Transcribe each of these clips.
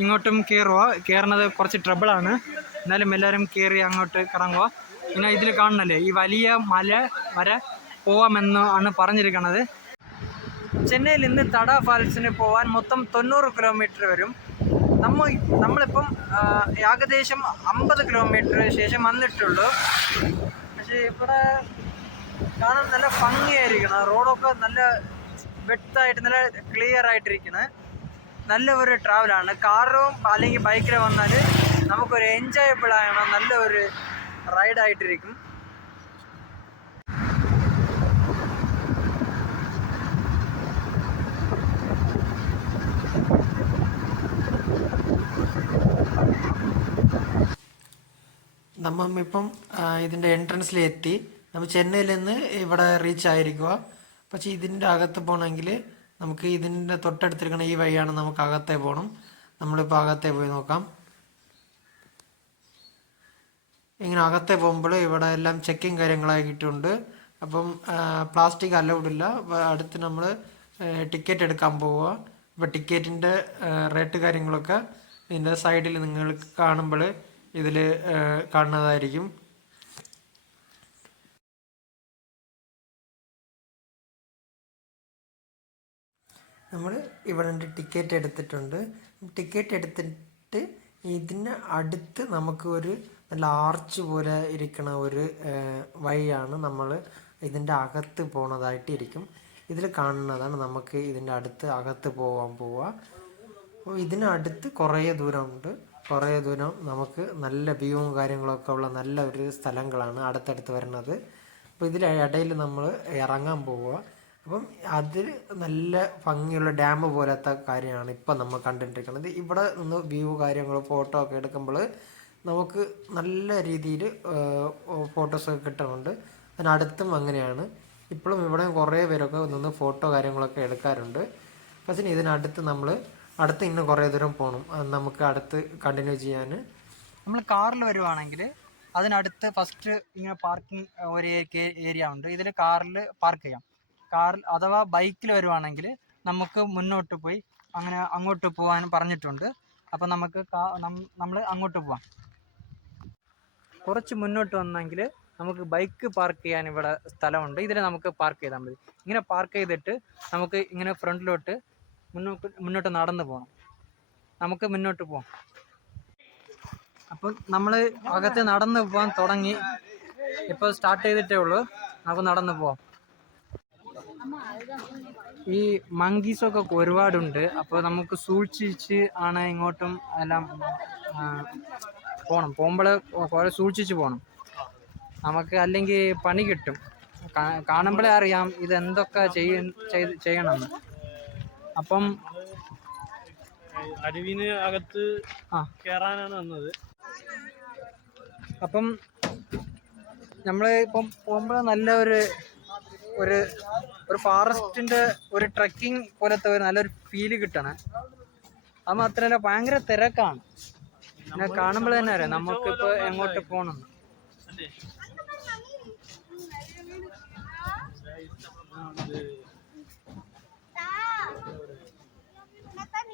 ഇങ്ങോട്ടും കയറുക. കയറുന്നത് കുറച്ച് ട്രബിളാണ്, എന്നാലും എല്ലാവരും കയറി അങ്ങോട്ട് കറങ്ങുക. പിന്നെ ഇതിൽ കാണണല്ലേ ഈ വലിയ മല വരെ പോവാമെന്ന് ആണ് പറഞ്ഞിരിക്കുന്നത്. ചെന്നൈയിൽ നിന്ന് തട ഫാൾസിന് പോകാൻ മൊത്തം 90 കിലോമീറ്റർ വരും. നമ്മളിപ്പം ഏകദേശം 50 കിലോമീറ്റർ ശേഷം വന്നിട്ടുള്ളൂ. പക്ഷേ ഇവിടെ കാണാൻ നല്ല ഭംഗിയായിരിക്കണം. റോഡൊക്കെ നല്ല വെട്ടായിട്ട് നല്ല ക്ലിയർ ആയിട്ടിരിക്കുന്നത്. നല്ല ഒരു ട്രാവലാണ്. കാറോ അല്ലെങ്കിൽ ബൈക്കിലോ വന്നാൽ നമുക്കൊരു എൻജോയബിൾ ആയ നല്ല ഒരു റൈഡായിട്ടിരിക്കും. നമ്മളിപ്പം ഇതിൻ്റെ എൻട്രൻസിലെത്തി. നമ്മൾ ചെന്നൈയിൽ നിന്ന് ഇവിടെ റീച്ച് ആയിരിക്കുക. പക്ഷേ ഇതിൻ്റെ അകത്ത് പോകണമെങ്കിൽ നമുക്ക് ഇതിൻ്റെ തൊട്ടടുത്തിരിക്കുന്ന ഈ വഴിയാണ് നമുക്ക് അകത്തേ പോകണം. നമ്മളിപ്പോൾ അകത്തേ പോയി നോക്കാം. ഇങ്ങനെ അകത്തേ പോകുമ്പോൾ ഇവിടെ എല്ലാം ചെക്കിങ് കാര്യങ്ങളാക്കിയിട്ടുണ്ട്. അപ്പം പ്ലാസ്റ്റിക് അലൗഡ് ഇല്ല. അടുത്ത് നമ്മൾ ടിക്കറ്റ് എടുക്കാൻ പോവുക. ഇപ്പോൾ ടിക്കറ്റിൻ്റെ റേറ്റ് കാര്യങ്ങളൊക്കെ ഇതിൻ്റെ സൈഡിൽ നിങ്ങൾക്ക് കാണുമ്പോൾ ഇതിൽ കാണുന്നതായിരിക്കും. നമ്മൾ ഇവിടെ ടിക്കറ്റ് എടുത്തിട്ടുണ്ട്. ടിക്കറ്റ് എടുത്തിട്ട് ഇതിന് അടുത്ത് നമുക്ക് ഒരു നല്ല ആർച്ച് പോലെ ഇരിക്കണ ഒരു വഴിയാണ് നമ്മൾ ഇതിൻ്റെ അകത്ത് പോണതായിട്ട് ഇരിക്കും. ഇതിൽ കാണുന്നതാണ് നമുക്ക് ഇതിൻ്റെ അടുത്ത് അകത്ത് പോകാൻ പോവുക. അപ്പോൾ ഇതിനടുത്ത് കുറേ ദൂരമുണ്ട്. കുറേ ദൂരം നമുക്ക് നല്ല വ്യൂവും കാര്യങ്ങളൊക്കെ ഉള്ള നല്ല ഒരു സ്ഥലങ്ങളാണ് അടുത്തടുത്ത് വരുന്നത്. അപ്പോൾ ഇതിൽ ഇടയിൽ നമ്മൾ ഇറങ്ങാൻ പോവുക. അപ്പം അതിൽ നല്ല ഭംഗിയുള്ള ഡാം പോലത്തെ കാര്യമാണ് ഇപ്പം നമ്മൾ കണ്ടിട്ടിരിക്കുന്നത്. ഇവിടെ നിന്ന് വ്യൂ കാര്യങ്ങൾ ഫോട്ടോ ഒക്കെ എടുക്കുമ്പോൾ നമുക്ക് നല്ല രീതിയിൽ ഫോട്ടോസൊക്കെ കിട്ടുന്നുണ്ട്. അതിനടുത്തും അങ്ങനെയാണ്. ഇപ്പോഴും ഇവിടെ കുറേ പേരൊക്കെ നിന്ന് ഫോട്ടോ കാര്യങ്ങളൊക്കെ എടുക്കാറുണ്ട്. പക്ഷേ ഇതിനടുത്ത് നമ്മൾ ഇന്ന് കുറേ ദൂരം പോകണം. നമുക്ക് അടുത്ത് കണ്ടിന്യൂ ചെയ്യാൻ. നമ്മൾ കാറിൽ വരുവാണെങ്കിൽ അതിനടുത്ത് ഫസ്റ്റ് ഇങ്ങനെ പാർക്കിംഗ് ഒരു ഏരിയ ഉണ്ട്. ഇതിൽ കാറിൽ പാർക്ക് ചെയ്യാം. കാറിൽ അഥവാ ബൈക്കിൽ വരുവാണെങ്കിൽ നമുക്ക് മുന്നോട്ട് പോയി അങ്ങനെ അങ്ങോട്ട് പോകാൻ പറഞ്ഞിട്ടുണ്ട്. അപ്പോൾ നമുക്ക് നമ്മൾ അങ്ങോട്ട് പോവാം. കുറച്ച് മുന്നോട്ട് വന്നെങ്കിൽ നമുക്ക് ബൈക്ക് പാർക്ക് ചെയ്യാൻ ഇവിടെ സ്ഥലമുണ്ട്. ഇതിൽ നമുക്ക് പാർക്ക് ചെയ്താൽ മതി. ഇങ്ങനെ പാർക്ക് ചെയ്തിട്ട് നമുക്ക് ഇങ്ങനെ ഫ്രണ്ടിലോട്ട് മുന്നോട്ട് നടന്നു പോകണം. നമുക്ക് മുന്നോട്ട് പോകാം. അപ്പം നമ്മൾ അകത്ത് നടന്നു പോകാൻ തുടങ്ങി. ഇപ്പോൾ സ്റ്റാർട്ട് ചെയ്തിട്ടേ ഉള്ളൂ. നമുക്ക് നടന്നു പോവാം. ഈ മങ്കീസൊക്കെ ഒരുപാടുണ്ട്. അപ്പോൾ നമുക്ക് സൂക്ഷിച്ച് ആണ് ഇങ്ങോട്ടും എല്ലാം പോകണം. പോകുമ്പോൾ കുറേ സൂക്ഷിച്ച് പോകണം. നമുക്ക് അല്ലെങ്കിൽ പണി കിട്ടും. കാണുമ്പോഴേ അറിയാം ഇതെന്തൊക്കെ ചെയ്യണമെന്ന്. അപ്പം അരുവിന് അകത്ത് കയറാനാണ് വന്നത്. അപ്പം നമ്മൾ ഇപ്പം പോകുമ്പോൾ നല്ല ഒരു ഫോറസ്റ്റിൻ്റെ ഒരു ട്രക്കിംഗ് പോലത്തെ ഒരു നല്ലൊരു ഫീല് കിട്ടണം. അത് മാത്രമല്ല ഭയങ്കര തിരക്കാണ്. പിന്നെ കാണുമ്പോൾ തന്നെ അറിയാം നമുക്കിപ്പോൾ എങ്ങോട്ട് പോകണമെന്ന്.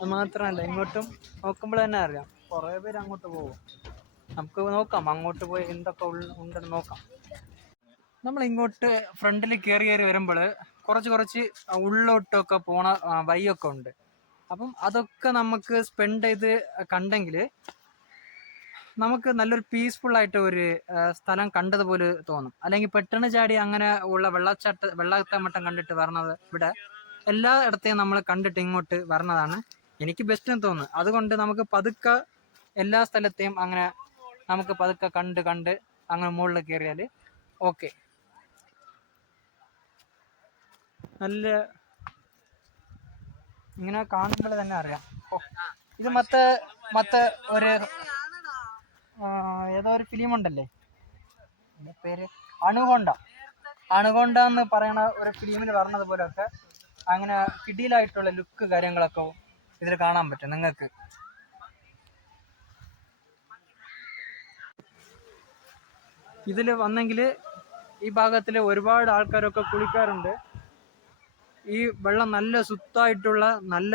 അത് മാത്രമല്ല ഇങ്ങോട്ടും നോക്കുമ്പോൾ തന്നെ അറിയാം കുറേ പേര് അങ്ങോട്ട് പോകും. നമുക്ക് നോക്കാം, അങ്ങോട്ട് പോയി എന്തൊക്കെ ഉണ്ടെന്ന് നോക്കാം. നമ്മൾ ഇങ്ങോട്ട് ഫ്രണ്ടിൽ കയറി വരുമ്പോൾ കുറച്ച് ഉള്ളോട്ടൊക്കെ പോണ വഴിയൊക്കെ ഉണ്ട്. അപ്പം അതൊക്കെ നമുക്ക് സ്പെൻഡ് ചെയ്ത് കണ്ടെങ്കിൽ നമുക്ക് നല്ലൊരു പീസ്ഫുള്ളായിട്ട് ഒരു സ്ഥലം കണ്ടതുപോലെ തോന്നും. അല്ലെങ്കിൽ പെട്ടെന്ന് ചാടി അങ്ങനെ ഉള്ള വെള്ളത്തെ മട്ടം കണ്ടിട്ട് വരണത് ഇവിടെ എല്ലാ ഇടത്തെയും നമ്മൾ കണ്ടിട്ട് ഇങ്ങോട്ട് വരണതാണ് എനിക്ക് ബെസ്റ്റ് എന്ന് തോന്നുന്നു. അതുകൊണ്ട് നമുക്ക് പതുക്കെ എല്ലാ സ്ഥലത്തെയും അങ്ങനെ നമുക്ക് പതുക്കെ കണ്ട് അങ്ങനെ മുകളിൽ കയറിയാൽ ഓക്കെ. നല്ല ഇങ്ങനെ കാണുമ്പോൾ തന്നെ അറിയാം. ഇത് മറ്റേ ഒരു ഏതോ ഒരു ഫിലിം ഉണ്ടല്ലേ, എൻ്റെ പേര് അണുകൊണ്ട എന്ന് പറയണ ഒരു ഫിലിമിൽ പറഞ്ഞത് പോലെയൊക്കെ അങ്ങനെ കിടിലായിട്ടുള്ള ലുക്ക് കാര്യങ്ങളൊക്കെ ഇതിൽ കാണാൻ പറ്റും നിങ്ങൾക്ക്. ഇതിൽ വന്നെങ്കിൽ ഈ ഭാഗത്തിൽ ഒരുപാട് ആൾക്കാരൊക്കെ കുളിക്കാറുണ്ട്. ഈ വെള്ളം നല്ല ശുദ്ധമായിട്ടുള്ള നല്ല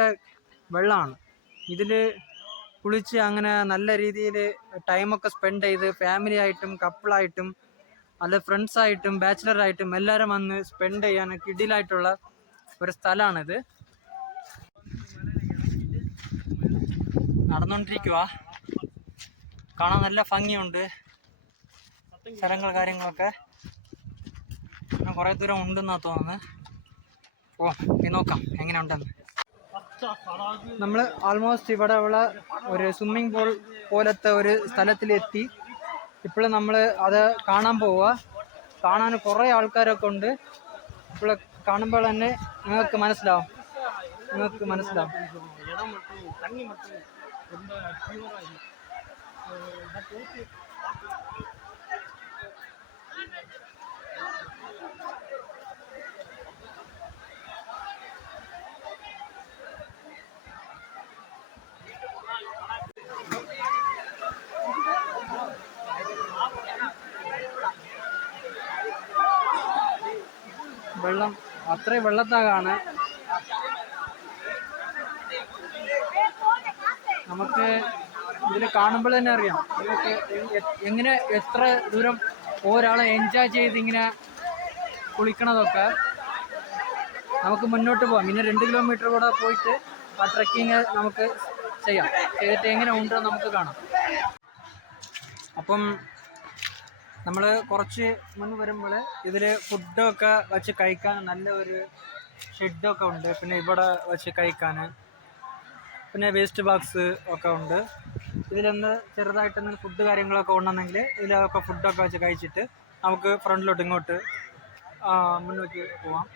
വെള്ളമാണ്. ഇതിൽ കുളിച്ച് അങ്ങനെ നല്ല രീതിയിൽ ടൈമൊക്കെ സ്പെൻഡ് ചെയ്ത് ഫാമിലി ആയിട്ടും കപ്പിളായിട്ടും അല്ല ഫ്രണ്ട്സായിട്ടും ബാച്ചിലറായിട്ടും എല്ലാവരും വന്ന് സ്പെൻഡ് ചെയ്യാൻ കിടിലായിട്ടുള്ള ഒരു സ്ഥലമാണിത്. നടന്നുകൊണ്ടിരിക്കുക, കാണാൻ നല്ല ഭംഗിയുണ്ട്, സ്ഥലങ്ങൾ കാര്യങ്ങളൊക്കെ കുറേ ദൂരം ഉണ്ടെന്നാണ് തോന്നുന്നത്. ഓ ഇനി നോക്കാം എങ്ങനെ ഉണ്ടെന്ന്. നമ്മൾ ആൾമോസ്റ്റ് ഇവിടെ ഉള്ള ഒരു സ്വിമ്മിംഗ് പൂൾ പോലത്തെ ഒരു സ്ഥലത്തിലെത്തി. ഇപ്പോൾ നമ്മൾ അത് കാണാൻ പോവുക. കാണാൻ കുറേ ആൾക്കാരൊക്കെ ഉണ്ട്. ഇപ്പോൾ കാണുമ്പോൾ തന്നെ നിങ്ങൾക്ക് മനസ്സിലാവും. இடம் மட்டும் தண்ணி மட்டும் ரொம்ப பியூராக இருக்கும். വെള്ളം അത്രയും വെള്ളത്താകാണ്. നമുക്ക് ഇതിൽ കാണുമ്പോൾ തന്നെ അറിയാം ഇതൊക്കെ എങ്ങനെ എത്ര ദൂരം ഒരാളെ എൻജോയ് ചെയ്ത് ഇങ്ങനെ കുളിക്കണതൊക്കെ. നമുക്ക് മുന്നോട്ട് പോകാം. പിന്നെ 2 കിലോമീറ്റർ കൂടെ പോയിട്ട് ആ ട്രെക്കിങ് നമുക്ക് ചെയ്യാം. ചെയ്തിട്ട് എങ്ങനെ ഉണ്ടോ നമുക്ക് കാണാം. അപ്പം നമ്മൾ കുറച്ച് മുന്ന് വരുമ്പോൾ ഇതിൽ ഫുഡൊക്കെ വെച്ച് കഴിക്കാൻ നല്ല ഒരു ഷെഡൊക്കെ ഉണ്ട്. പിന്നെ ഇവിടെ വെച്ച് കഴിക്കാൻ പിന്നെ വേസ്റ്റ് ബോക്സ് ഒക്കെ ഉണ്ട്. ഇതിലൊന്ന് ചെറുതായിട്ടൊന്ന് ഫുഡ് കാര്യങ്ങളൊക്കെ ഉണ്ടെന്നെങ്കിൽ ഇതിലൊക്കെ ഫുഡൊക്കെ വെച്ച് കഴിച്ചിട്ട് നമുക്ക് ഫ്രണ്ടിലോട്ട് ഇങ്ങോട്ട് മുന്നോട്ട് പോവാം.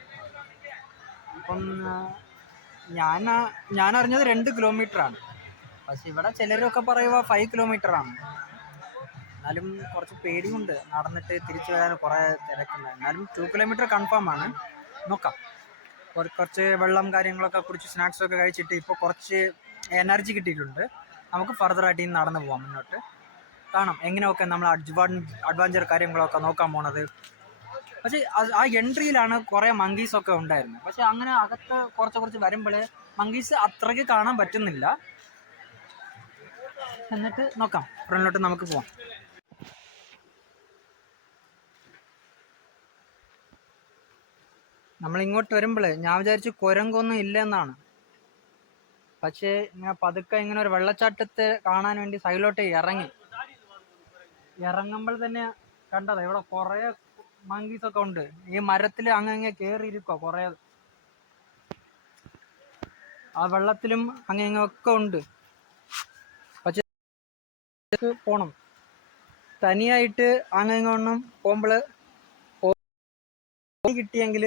അപ്പം ഞാൻ അറിഞ്ഞത് 2 കിലോമീറ്ററാണ്. പക്ഷെ ഇവിടെ ചിലരൊക്കെ പറയുക 5 കിലോമീറ്ററാണ്. എന്നാലും കുറച്ച് പേടിയുണ്ട്, നടന്നിട്ട് തിരിച്ചു വരാൻ കുറേ തിരക്കുണ്ട്. എന്നാലും 2 കിലോമീറ്റർ കൺഫേം ആണ്. നോക്കാം. കുറച്ച് വെള്ളം കാര്യങ്ങളൊക്കെ കുടിച്ച് സ്നാക്സൊക്കെ കഴിച്ചിട്ട് ഇപ്പോൾ കുറച്ച് എനർജി കിട്ടിയിട്ടുണ്ട്. നമുക്ക് ഫർദറായിട്ട് ഇന്ന് നടന്നു പോകാം മുന്നോട്ട്. കാണാം എങ്ങനെയൊക്കെ നമ്മൾ അഡ്വഞ്ചർ കാര്യങ്ങളൊക്കെ നോക്കാൻ പോണത്. പക്ഷേ ആ എൻട്രിയിലാണ് കുറേ മങ്കീസൊക്കെ ഉണ്ടായിരുന്നത്. പക്ഷെ അങ്ങനെ അകത്ത് കുറച്ച് വരുമ്പോൾ മങ്കീസ് അത്രയ്ക്ക് കാണാൻ പറ്റുന്നില്ല. എന്നിട്ട് നോക്കാം, ഫ്രണ്ടിലോട്ട് നമുക്ക് പോവാം. നമ്മളിങ്ങോട്ട് വരുമ്പോൾ ഞാൻ വിചാരിച്ചു കുരങ്ങൊന്നും ഇല്ലെന്നാണ്. പക്ഷേ ഇങ്ങനെ പതുക്കെ ഇങ്ങനെ ഒരു വെള്ളച്ചാട്ടത്തെ കാണാൻ വേണ്ടി സൈഡിലോട്ട് ഇറങ്ങുമ്പോൾ തന്നെ കണ്ടതാ ഇവിടെ കുറേ മങ്കീസൊക്കെ ഉണ്ട്. ഈ മരത്തിൽ അങ്ങനെ കയറിയിരിക്കുക കുറേ. ആ വെള്ളത്തിലും അങ്ങനെയൊക്കെ ഉണ്ട്. പക്ഷെ പോണം തനിയായിട്ട് അങ്ങൊന്നും പോകുമ്പോൾ കിട്ടിയെങ്കിൽ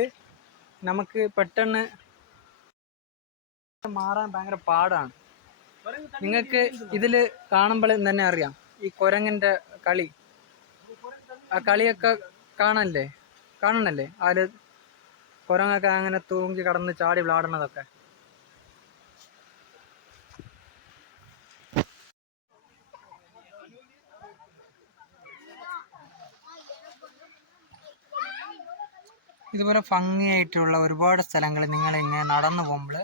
നമുക്ക് പെട്ടെന്ന് മാറാൻ ഭയങ്കര പാടാണ്. നിങ്ങൾക്ക് ഇതിൽ കാണുമ്പോൾ തന്നെ അറിയാം ഈ കുരങ്ങൻ്റെ കളി. ആ കളിയൊക്കെ കാണണല്ലേ അതിൽ കുരങ്ങൊക്കെ അങ്ങനെ തൂങ്ങി കടന്ന് ചാടി വിളാടുന്നതൊക്കെ. ഇതുപോലെ ഭംഗിയായിട്ടുള്ള ഒരുപാട് സ്ഥലങ്ങൾ നിങ്ങളിങ്ങനെ നടന്നു പോകുമ്പോൾ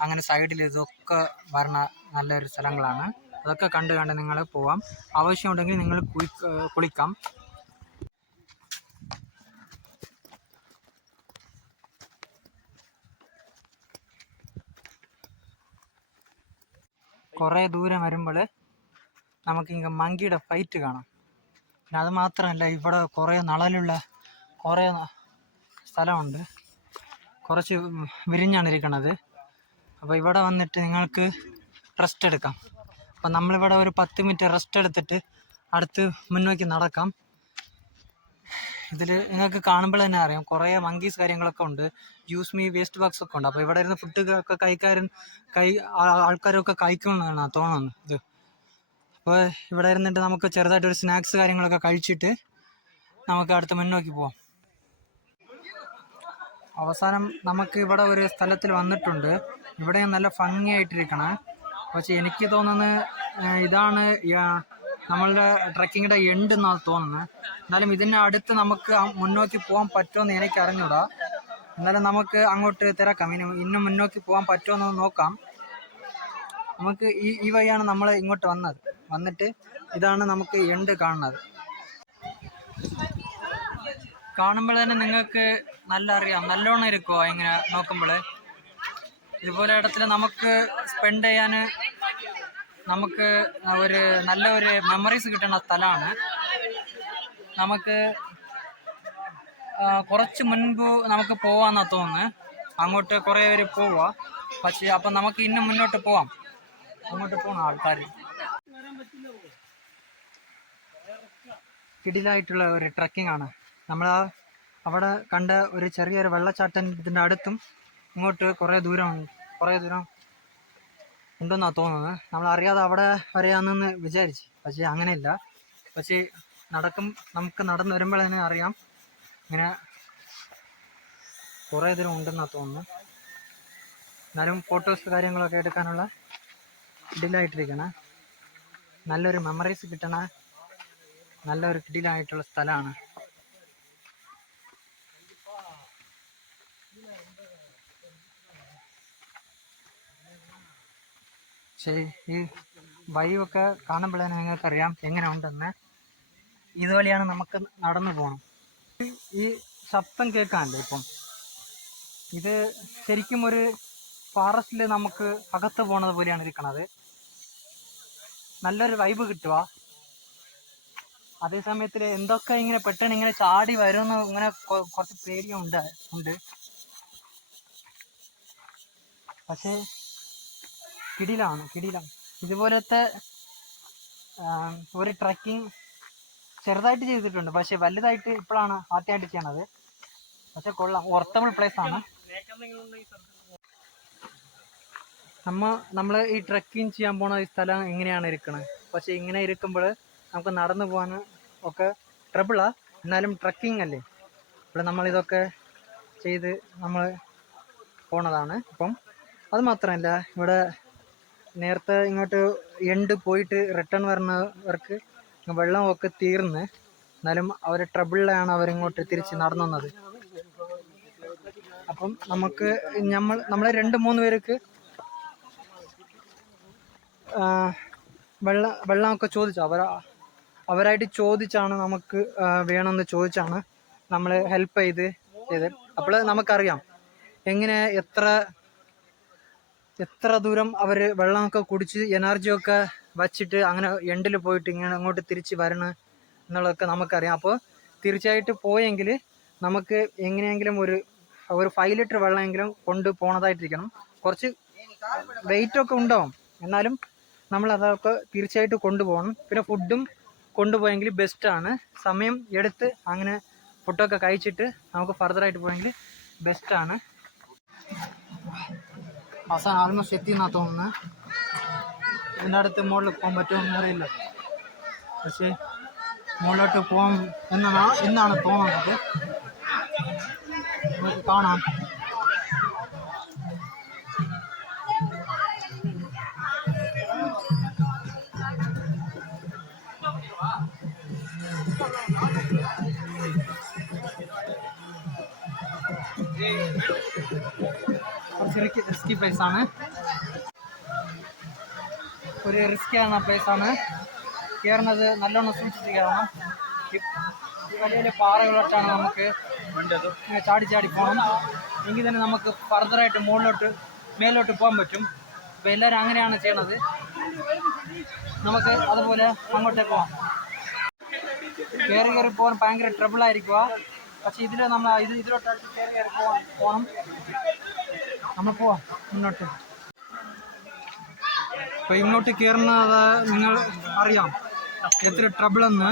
അങ്ങനെ സൈഡിൽ ഇതൊക്കെ വരണ നല്ലൊരു സ്ഥലങ്ങളാണ്. അതൊക്കെ കണ്ട് നിങ്ങൾ പോവാം. ആവശ്യമുണ്ടെങ്കിൽ നിങ്ങൾ കുളിക്കാം. കുറേ ദൂരം വരുമ്പോൾ നമുക്കിങ്ങനെ മങ്കിയുടെ ഫൈറ്റ് കാണാം. പിന്നെ അത് മാത്രമല്ല ഇവിടെ കുറേ നിഴലുള്ള കുറേ സ്ഥലമുണ്ട്. കുറച്ച് വിരിഞ്ഞാണ് ഇരിക്കണത്. അപ്പോൾ ഇവിടെ വന്നിട്ട് നിങ്ങൾക്ക് റെസ്റ്റ് എടുക്കാം. അപ്പം നമ്മളിവിടെ ഒരു 10 മിനിറ്റ് റെസ്റ്റ് എടുത്തിട്ട് അടുത്ത് മുന്നോക്കി നടക്കാം. ഇതിൽ നിങ്ങൾക്ക് കാണുമ്പോൾ തന്നെ അറിയാം കുറേ മങ്കീസ് കാര്യങ്ങളൊക്കെ ഉണ്ട്. യൂസ് മീ വേസ്റ്റ് ബോക്സ് ഒക്കെ ഉണ്ട്. അപ്പോൾ ഇവിടെ ഇരുന്ന് ഫുഡ് ആൾക്കാരൊക്കെ കഴിക്കണമെന്നാണ് തോന്നുന്നത് ഇത്. അപ്പോൾ ഇവിടെ ഇരുന്നിട്ട് നമുക്ക് ചെറുതായിട്ടൊരു സ്നാക്സ് കാര്യങ്ങളൊക്കെ കഴിച്ചിട്ട് നമുക്ക് അടുത്ത് മുന്നോക്കി പോവാം. അവസാനം നമുക്ക് ഇവിടെ ഒരു സ്ഥലത്തിൽ വന്നിട്ടുണ്ട്. ഇവിടെ നല്ല ഭംഗിയായിട്ടിരിക്കണേ. പക്ഷെ എനിക്ക് തോന്നുന്നത് ഇതാണ് നമ്മളുടെ ട്രക്കിങ്ങിൻ്റെ എൻഡ് എന്നാണ് തോന്നുന്നത്. എന്നാലും ഇതിൻ്റെ അടുത്ത് നമുക്ക് മുന്നോക്കി പോകാൻ പറ്റുമെന്ന് എനിക്ക് അറിഞ്ഞൂടാ. എന്നാലും നമുക്ക് അങ്ങോട്ട് തിരക്കാം. ഇന്നും മുന്നോക്കി പോകാൻ പറ്റുമെന്ന് നോക്കാം. നമുക്ക് ഈ വഴിയാണ് നമ്മൾ ഇങ്ങോട്ട് വന്നിട്ട് ഇതാണ് നമുക്ക് എൻഡ് കാണുന്നത്. കാണുമ്പോൾ തന്നെ നിങ്ങൾക്ക് അറിയാം, നല്ലോണം ഇരിക്കുമോ ഇങ്ങനെ നോക്കുമ്പോൾ. ഇതുപോലെ ഇടത്തിൽ നമുക്ക് സ്പെൻഡ് ചെയ്യാൻ നമുക്ക് നല്ലൊരു മെമ്മറീസ് കിട്ടുന്ന സ്ഥലമാണ്. നമുക്ക് കുറച്ച് മുൻപ് നമുക്ക് പോവാന്നാ തോന്നുന്നത്. അങ്ങോട്ട് കുറേ പേര് പോവുക. പക്ഷേ അപ്പം നമുക്ക് ഇന്നും മുന്നോട്ട് പോവാം. അങ്ങോട്ട് പോകണം ആൾക്കാർ. കിടിലായിട്ടുള്ള ഒരു ട്രക്കിംഗ് ആണ്. നമ്മൾ അവിടെ കണ്ട ഒരു ചെറിയൊരു വെള്ളച്ചാട്ടത്തിൻ്റെ അടുത്തും ഇങ്ങോട്ട് കുറേ ദൂരം ഉണ്ടെന്നാണ് തോന്നുന്നത്. നമ്മൾ അറിയാതെ അവിടെ വരെയാണെന്ന് വിചാരിച്ചു, പക്ഷേ അങ്ങനെയില്ല. പക്ഷേ നമുക്ക് നടന്നു വരുമ്പോൾ തന്നെ അറിയാം ഇങ്ങനെ കുറേ ദൂരം ഉണ്ടെന്നാണ് തോന്നുന്നു. എന്നാലും ഫോട്ടോസ് കാര്യങ്ങളൊക്കെ എടുക്കാനുള്ള കിടിലായിട്ടിരിക്കണ നല്ലൊരു മെമ്മറീസ് കിട്ടണ നല്ലൊരു കിടിലായിട്ടുള്ള സ്ഥലമാണ്. പക്ഷേ ഈ വഴിയൊക്കെ കാണുമ്പോഴേ നിങ്ങൾക്കറിയാം എങ്ങനെ ഉണ്ടെന്ന്. ഇതുവഴിയാണ് നമുക്ക് നടന്നു പോകണം. ഈ ശബ്ദം കേൾക്കാനല്ലേ ഇപ്പം, ഇത് ശരിക്കും ഒരു ഫോറസ്റ്റിൽ നമുക്ക് അകത്ത് പോണത് പോലെയാണ് ഇരിക്കണത്. നല്ലൊരു വൈബ് കിട്ടുക. അതേ സമയത്തിൽ എന്തൊക്കെ ഇങ്ങനെ പെട്ടെന്ന് ഇങ്ങനെ ചാടി വരുമെന്ന് ഇങ്ങനെ കുറച്ച് പേടിയും ഉണ്ട്. പക്ഷേ കിടിലാണ്. ഇതുപോലത്തെ ഒരു ട്രക്കിംഗ് ചെറുതായിട്ട് ചെയ്തിട്ടുണ്ട്, പക്ഷെ വലുതായിട്ട് ഇപ്പോഴാണ് ആദ്യമായിട്ട് ചെയ്യണത്. പക്ഷെ കൊള്ളാം, വർത്തബിൾ പ്ലേസ് ആണ്. നമ്മൾ ഈ ട്രക്കിംഗ് ചെയ്യാൻ പോണ ഈ സ്ഥലം എങ്ങനെയാണ് ഇരിക്കണത്. പക്ഷെ ഇങ്ങനെ ഇരിക്കുമ്പോൾ നമുക്ക് നടന്നു പോകാൻ ഒക്കെ ട്രബിളാ. എന്നാലും ട്രക്കിംഗ് അല്ലേ, ഇവിടെ നമ്മളിതൊക്കെ ചെയ്ത് നമ്മൾ പോണതാണ്. അപ്പം അത് മാത്രമല്ല, ഇവിടെ നേരത്തെ ഇങ്ങോട്ട് എൻഡ് പോയിട്ട് റിട്ടേൺ വരുന്നവർക്ക് വെള്ളമൊക്കെ തീർന്ന്, എന്നാലും അവർ ട്രബിളിലാണ് അവരിങ്ങോട്ട് തിരിച്ച് നടന്നു വന്നത്. അപ്പം നമ്മളെ 2-3 പേർക്ക് വെള്ളമൊക്കെ ചോദിച്ചു. അവരായിട്ട് ചോദിച്ചാണ്, നമുക്ക് വേണമെന്ന് ചോദിച്ചാണ് നമ്മൾ ഹെൽപ്പ് ചെയ്ത്. അപ്പോൾ നമുക്കറിയാം എങ്ങനെ എത്ര ദൂരം അവർ വെള്ളമൊക്കെ കുടിച്ച് എനർജിയൊക്കെ വച്ചിട്ട് അങ്ങനെ എൻഡിൽ പോയിട്ട് ഇങ്ങനെ അങ്ങോട്ട് തിരിച്ച് വരണം എന്നുള്ളതൊക്കെ നമുക്കറിയാം. അപ്പോൾ തീർച്ചയായിട്ടും പോയെങ്കിൽ നമുക്ക് എങ്ങനെയെങ്കിലും ഒരു 5 ലിറ്റർ വെള്ളമെങ്കിലും കൊണ്ട് പോണതായിട്ടിരിക്കണം. കുറച്ച് വെയിറ്റൊക്കെ ഉണ്ടാവും, എന്നാലും നമ്മൾ അതൊക്കെ തീർച്ചയായിട്ടും കൊണ്ടുപോകണം. പിന്നെ ഫുഡും കൊണ്ടുപോയെങ്കിൽ ബെസ്റ്റാണ്. സമയം എടുത്ത് അങ്ങനെ ഫുഡൊക്കെ കഴിച്ചിട്ട് നമുക്ക് ഫർദറായിട്ട് പോയെങ്കിൽ ബെസ്റ്റാണ്. അവസാനം ആൾമോസ്റ്റ് എത്തിയെന്നാണ് തോന്നുന്നത്. ഇതിൻ്റെ അടുത്ത് മുകളിൽ പോകാൻ പറ്റുമെന്ന് അറിയില്ല, പക്ഷേ മുകളിലോട്ട് പോകാം എന്നാണ് തോന്നുന്നത്. നമുക്ക് കാണാം. കുറച്ച് റിസ്കി പ്ലേസാണ്, ഒരു റിസ്ക്കിയാണ് പ്ലേസാണ്. കയറുന്നത് നല്ലോണം സൂക്ഷിച്ച് കയറണം. ഈ വലിയ പാറകളോട്ടാണ് നമുക്ക് ചാടി പോകണം. എങ്കിൽ തന്നെ നമുക്ക് ഫർദറായിട്ട് മേലോട്ട് പോകാൻ പറ്റും. അപ്പോൾ എല്ലാവരും അങ്ങനെയാണ് ചെയ്യണത്. നമുക്ക് അതുപോലെ അങ്ങോട്ടേ പോവാം. കയറി പോകാൻ ഭയങ്കര ട്രബിളായിരിക്കുക. പക്ഷേ ഇതിലോട്ട് കയറി പോകണം. നമ്മൾ പോവാം മുന്നോട്ട്. അപ്പോൾ ഇങ്ങോട്ട് കയറുന്നത് നിങ്ങൾ അറിയാം എത്ര ട്രബിളെന്ന്.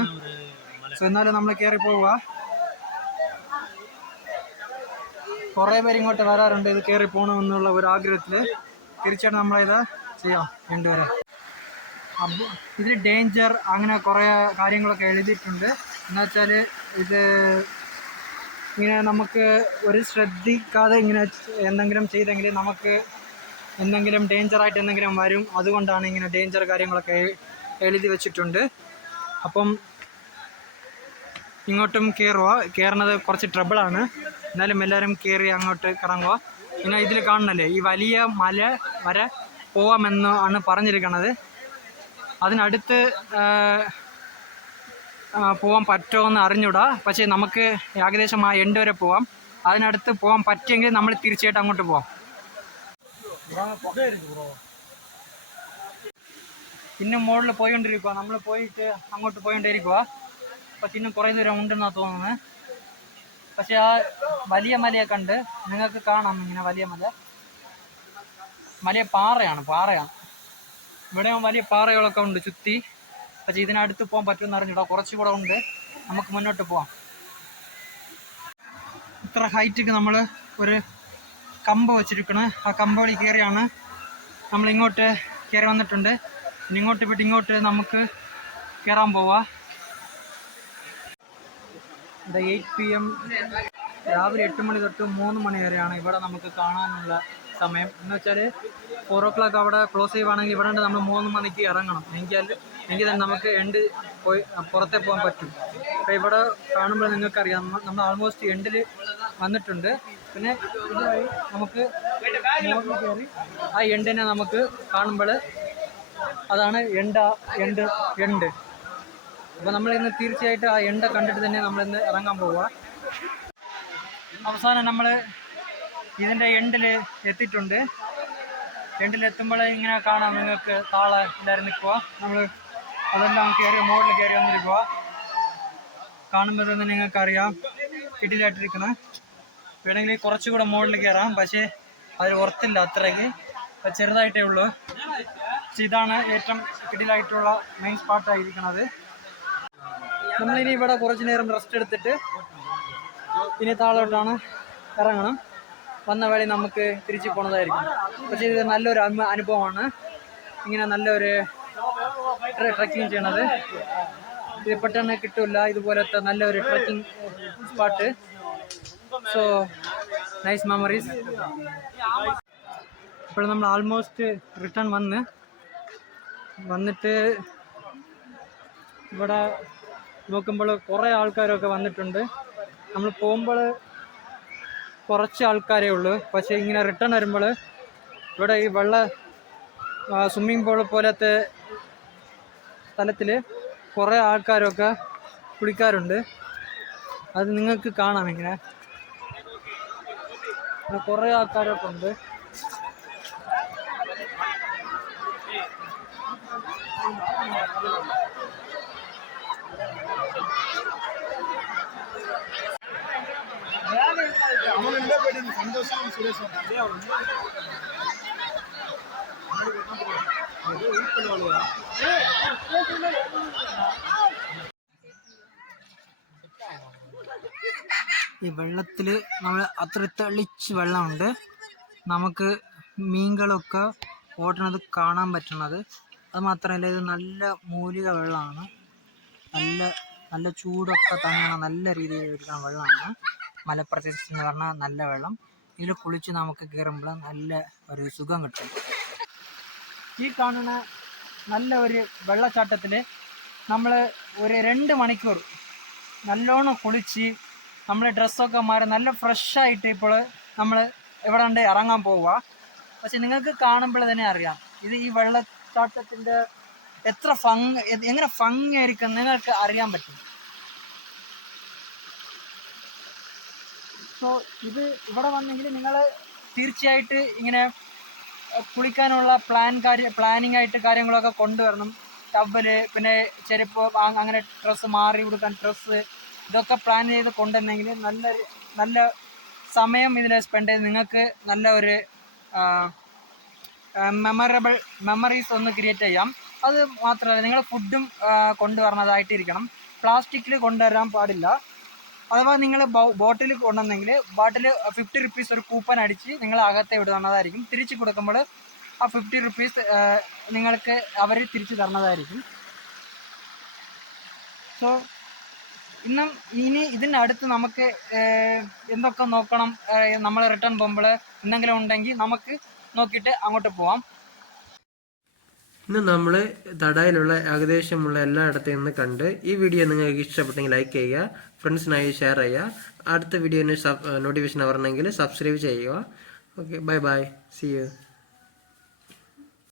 സോ എന്നാലും നമ്മൾ കയറി പോവുക. കുറേ പേര് ഇങ്ങോട്ട് വരാറുണ്ട് ഇത് കയറി പോകണമെന്നുള്ള ഒരു ആഗ്രഹത്തിൽ. തീർച്ചയായിട്ടും നമ്മളിത് ചെയ്യാം രണ്ടുപേരെ. അപ്പോൾ ഇതിൽ ഡേഞ്ചർ അങ്ങനെ കുറേ കാര്യങ്ങളൊക്കെ എഴുതിയിട്ടുണ്ട്. എന്നുവെച്ചാൽ ഇത് ഇങ്ങനെ നമുക്ക് ശ്രദ്ധിക്കാതെ ഇങ്ങനെ എന്തെങ്കിലും ചെയ്തെങ്കിൽ നമുക്ക് എന്തെങ്കിലും ഡേഞ്ചറായിട്ട് എന്തെങ്കിലും വരും. അതുകൊണ്ടാണ് ഇങ്ങനെ ഡേഞ്ചർ കാര്യങ്ങളൊക്കെ എഴുതി വെച്ചിട്ടുണ്ട്. അപ്പം ഇങ്ങോട്ടും കയറുന്നത് കുറച്ച് ട്രബിളാണ്. എന്നാലും എല്ലാവരും കയറി അങ്ങോട്ട് ഇറങ്ങുക. പിന്നെ ഇതിൽ കാണണല്ലേ ഈ വലിയ മല പോവാമെന്നാണ് പറഞ്ഞിരിക്കുന്നത്. അതിനടുത്ത് പോകാൻ പറ്റുമോ എന്ന് അറിഞ്ഞൂടാ. പക്ഷേ നമുക്ക് ഏകദേശം ആ എൻഡ് വരെ പോവാം. അതിനടുത്ത് പോകാൻ പറ്റിയെങ്കിൽ നമ്മൾ തീർച്ചയായിട്ടും അങ്ങോട്ട് പോവാം. പിന്നെ മുകളിൽ പോയിക്കൊണ്ടിരിക്കുക, നമ്മൾ പോയിട്ട് അങ്ങോട്ട് പോയിക്കൊണ്ടിരിക്കുക. പക്ഷെ ഇന്നും കുറേ ദൂരം ഉണ്ടെന്നാണ് തോന്നുന്നത്. പക്ഷെ ആ വലിയ മലയൊക്കെ ഉണ്ട്, നിങ്ങൾക്ക് കാണാം. ഇങ്ങനെ വലിയ പാറയാണ്. ഇവിടെ വലിയ പാറകളൊക്കെ ഉണ്ട് ചുറ്റി. പക്ഷെ ഇതിനടുത്ത് പോകാൻ പറ്റുമെന്ന് അറിഞ്ഞൂടാ. കുറച്ചുകൂടെ ഉണ്ട്, നമുക്ക് മുന്നോട്ട് പോവാം. ഇത്ര ഹൈറ്റിക്ക് നമ്മൾ ഒരു കമ്പ് വെച്ചിരിക്കണം. ആ കമ്പ് വഴി കയറിയാണ് നമ്മൾ ഇങ്ങോട്ട് കയറി വന്നിട്ടുണ്ട്. ഇങ്ങോട്ട് വിട്ട് ഇങ്ങോട്ട് നമുക്ക് കയറാൻ പോവാം. 8 PM രാവിലെ 8 മണി തൊട്ട് 3 മണി വരെയാണ് ഇവിടെ നമുക്ക് കാണാനുള്ള സമയം. എന്ന് വെച്ചാൽ 4 o'clock അവിടെ ക്ലോസ് ചെയ്യുവാണെങ്കിൽ ഇവിടെ നമ്മൾ 3 മണിക്ക് ഇറങ്ങണം. എങ്കിൽ തന്നെ നമുക്ക് എൻഡ് പോയി പുറത്തെ പോകാൻ പറ്റും. അപ്പോൾ ഇവിടെ കാണുമ്പോൾ നിങ്ങൾക്കറിയാം നമ്മൾ ആൾമോസ്റ്റ് എൻഡിൽ വന്നിട്ടുണ്ട്. പിന്നെ ഇതുവഴി നമുക്ക് മുകളിൽ കയറി ആ എൻഡിനെ നമുക്ക് കാണുമ്പോൾ അതാണ് എൻഡ്. അപ്പോൾ നമ്മളിന്ന് തീർച്ചയായിട്ടും ആ എൻഡ് കണ്ടിട്ട് തന്നെ നമ്മളിന്ന് ഇറങ്ങാൻ പോവുക. അവസാനം നമ്മൾ ഇതിൻ്റെ എൻഡിൽ എത്തിയിട്ടുണ്ട്. എൻഡിലെത്തുമ്പോൾ ഇങ്ങനെ കാണാം നിങ്ങൾക്ക് താഴെ എല്ലാവരും നിൽക്കുക. നമ്മൾ അതെല്ലാം മുകളിൽ കയറി വന്നിരിക്കുക. കാണുമ്പോൾ തന്നെ നിങ്ങൾക്കറിയാം കിടിലായിട്ടിരിക്കുന്നത്. വേണമെങ്കിൽ കുറച്ചുകൂടെ മുകളിൽ കയറാം, പക്ഷേ അതിൽ ഉറത്തില്ല അത്രയ്ക്ക്, ചെറുതായിട്ടേ ഉള്ളൂ. പക്ഷെ ഇതാണ് ഏറ്റവും കിടിലായിട്ടുള്ള മെയിൻ സ്പോട്ടായിരിക്കുന്നത്. നമ്മളിനി ഇവിടെ കുറച്ച് നേരം റെസ്റ്റ് എടുത്തിട്ട് ഇനി താഴോട്ടാണ് ഇറങ്ങണം. വന്ന വഴി നമുക്ക് തിരിച്ചു പോണതായിരിക്കും. പക്ഷേ ഇത് നല്ലൊരു അനുഭവമാണ്, ഇങ്ങനെ നല്ലൊരു ട്രക്കിങ് ചെയ്യണത്. ഇത് പെട്ടെന്ന് കിട്ടില്ല ഇതുപോലത്തെ നല്ലൊരു trekking spot. So nice memories. ഇപ്പോൾ നമ്മൾ ആൾമോസ്റ്റ് റിട്ടേൺ വന്നിട്ട് ഇവിടെ നോക്കുമ്പോൾ കുറേ ആൾക്കാരൊക്കെ വന്നിട്ടുണ്ട്. നമ്മൾ പോകുമ്പോൾ കുറച്ച് ആൾക്കാരേ ഉള്ളൂ. പക്ഷേ ഇങ്ങനെ റിട്ടേൺ വരുമ്പോൾ ഇവിടെ ഈ സ്വിമ്മിംഗ് പൂൾ പോലത്തെ സ്ഥലത്തിൽ കുറേ ആൾക്കാരൊക്കെ കുളിക്കാറുണ്ട്. അത് നിങ്ങൾക്ക് കാണാം. ഇങ്ങനെ കുറേ ആൾക്കാരൊക്കെ ഉണ്ട്. ഈ വെള്ളത്തിൽ നമ്മൾ അത്ര തെളിച്ച് വെള്ളമുണ്ട്. നമുക്ക് മീനുകളൊക്കെ ഓടണത് കാണാൻ പറ്റുന്നത്. അത് മാത്രമല്ല ഇത് നല്ല മൂലിക വെള്ളമാണ്. നല്ല ചൂടൊക്കെ തങ്ങണ നല്ല രീതിയിൽ ഇരിക്കുന്ന വെള്ളമാണ്. മലപ്രദേശത്ത് എന്ന് പറഞ്ഞാൽ നല്ല വെള്ളം. ഇതിൽ കുളിച്ച് നമുക്ക് കയറുമ്പോൾ നല്ല ഒരു സുഖം കിട്ടും. ഈ കാണുന്ന നല്ല ഒരു വെള്ളച്ചാട്ടത്തിൽ നമ്മൾ ഒരു 2 മണിക്കൂർ നല്ലോണം കുളിച്ച് നമ്മൾ ഡ്രസ്സൊക്കെ മാറി നല്ല ഫ്രഷായിട്ട് ഇപ്പോൾ നമ്മൾ ഇവിടെ ഉണ്ട് ഇറങ്ങാൻ പോവുക. പക്ഷെ നിങ്ങൾക്ക് കാണുമ്പോൾ തന്നെ അറിയാം ഇത് ഈ വെള്ളച്ചാട്ടത്തിൻ്റെ എങ്ങനെ ഭംഗിയായിരിക്കും നിങ്ങൾക്ക് അറിയാൻ പറ്റും. സോ ഇത് ഇവിടെ വന്നെങ്കിൽ നിങ്ങൾ തീർച്ചയായിട്ട് ഇങ്ങനെ കുളിക്കാനുള്ള പ്ലാനിങ് ആയിട്ട് കാര്യങ്ങളൊക്കെ കൊണ്ടുവരണം. ടവല്, പിന്നെ ചെരുപ്പ്, അങ്ങനെ ഡ്രസ്സ് മാറി കൊടുക്കാൻ ഡ്രസ്സ്, ഇതൊക്കെ പ്ലാൻ ചെയ്ത് കൊണ്ടുവന്നെങ്കിൽ നല്ല സമയം ഇതിൽ സ്പെൻഡ് ചെയ്ത് നിങ്ങൾക്ക് നല്ല ഒരു മെമ്മറീസ് ഒന്ന് ക്രിയേറ്റ് ചെയ്യാം. അത് മാത്രമല്ല നിങ്ങൾ ഫുഡും കൊണ്ടുവരണതായിട്ടിരിക്കണം. പ്ലാസ്റ്റിക്കിൽ കൊണ്ടുവരാൻ പാടില്ല. അഥവാ നിങ്ങൾ ബോട്ടിൽ കൊണ്ടുവന്നെങ്കിൽ ബോട്ടിൽ 50 rupees ഒരു കൂപ്പൺ അടിച്ച് നിങ്ങൾ അകത്തെ വിടുന്നതായിരിക്കും. തിരിച്ച് കൊടുക്കുമ്പോൾ ആ 50 rupees നിങ്ങൾക്ക് അവർ തിരിച്ച് തരണതായിരിക്കും. സോ ഇനി ഇതിനടുത്ത് നമുക്ക് എന്തൊക്കെ നോക്കണം, നമ്മൾ റിട്ടേൺ പോകുമ്പോൾ എന്തെങ്കിലും ഉണ്ടെങ്കിൽ നമുക്ക് നോക്കിയിട്ട് അങ്ങോട്ട് പോവാം. ഇന്ന് നമ്മൾ തടായിലുള്ള ഏകദേശമുള്ള എല്ലായിടത്തും നിന്ന് കണ്ട് ഈ വീഡിയോ നിങ്ങൾക്ക് ഇഷ്ടപ്പെട്ടെങ്കിൽ ലൈക്ക് ചെയ്യുക, ഫ്രണ്ട്സിനായി ഷെയർ ചെയ്യുക. അടുത്ത വീഡിയോന് നോട്ടിഫിക്കേഷൻ വരണമെങ്കിൽ സബ്സ്ക്രൈബ് ചെയ്യുക. Okay, bye bye, see U.